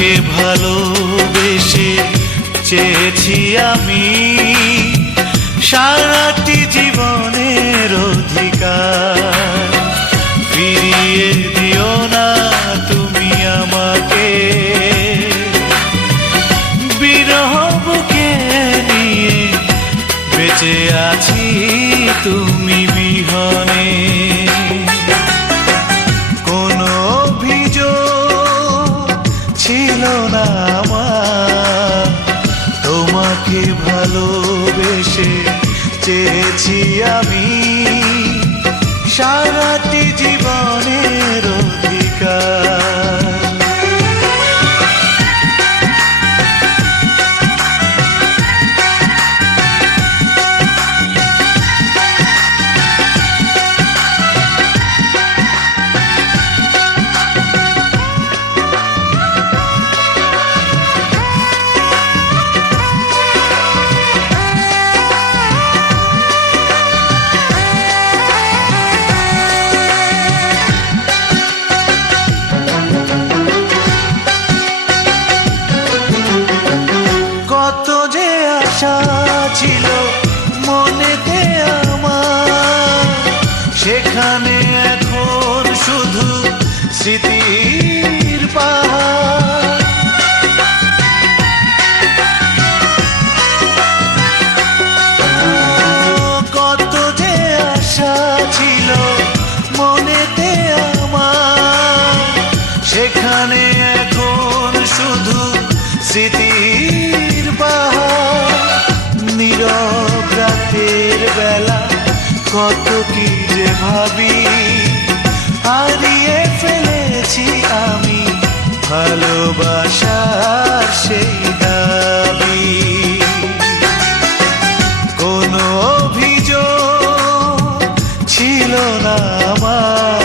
তোমাকে ভালোবেসে চেয়েছি আমি সারাটি জীবনের অধিকার। ফিরিয়ে দিও না তুমি আমাকে, বিরহ বুকে নিয়ে বেঁচে আছি তুমি বিহনে। কোনো অভিযোগ ছিল না আমার, তোমাকে ভালোবেসে চেয়েছি আমি সারাটি জীবনের অধিকার। কত যে আশা ছিল মনেতে আমার, সেখানে এখন শুধু স্মৃতির পাহাড়। কত যে আশা ছিল মনেতে আমার, সেখানে এখন শুধু স্মৃতির নীরব রাতের বেলা কত কি যে ভাবি, হারিয়ে ফেলেছি আমি ভালোবাসার সেই দাবি। কোনো অভিযোগ ছিল না আমার,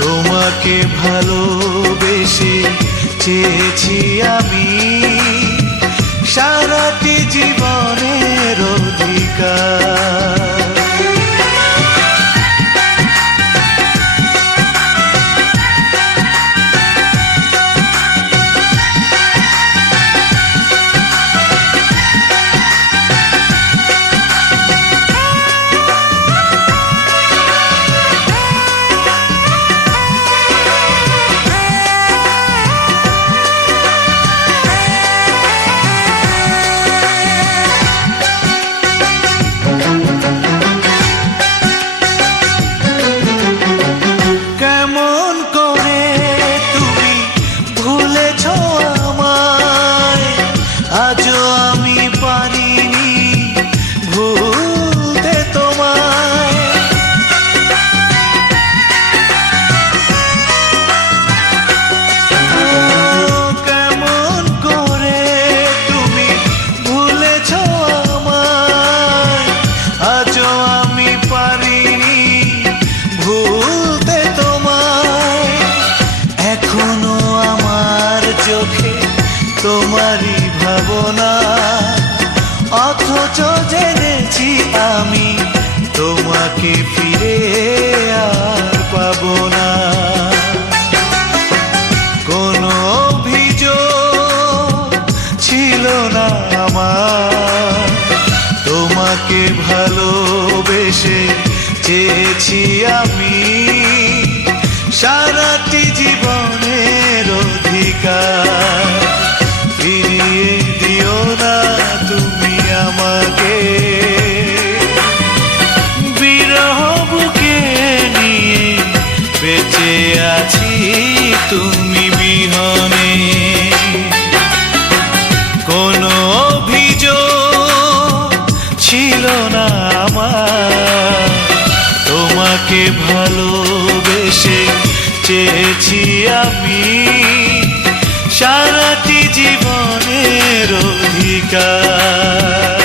তোমাকে ভালোবেসে চেয়েছি আমি সারাটি জীবনের অধিকার। আজও আমি পারিনি ভুলতে তোমায়, কেমন করে তুমি ভুলেছ আমায়। আজও আমি পারিনি ভুলতে তোমায়, এখনো আমার চোখে তোমারই ভাবনা, অথচ জেনেছি আমি তোমাকে ফিরে আর পাবো না। কোনো অভিযোগ ছিল না আমার, তোমাকে ভালোবেসে চেয়েছি আমি সারাটি জীবনের অধিকার। ফিরিয়ে দিও না তুমি আমাকে, বিরহ বুকে নিয়ে বেঁচে আছি তুমি বিহনে। কোনো অভিযোগ ছিল না আমার, তোমাকে ভালোবেসে চেয়েছি আমি সারাটি জীবনের অধিকার।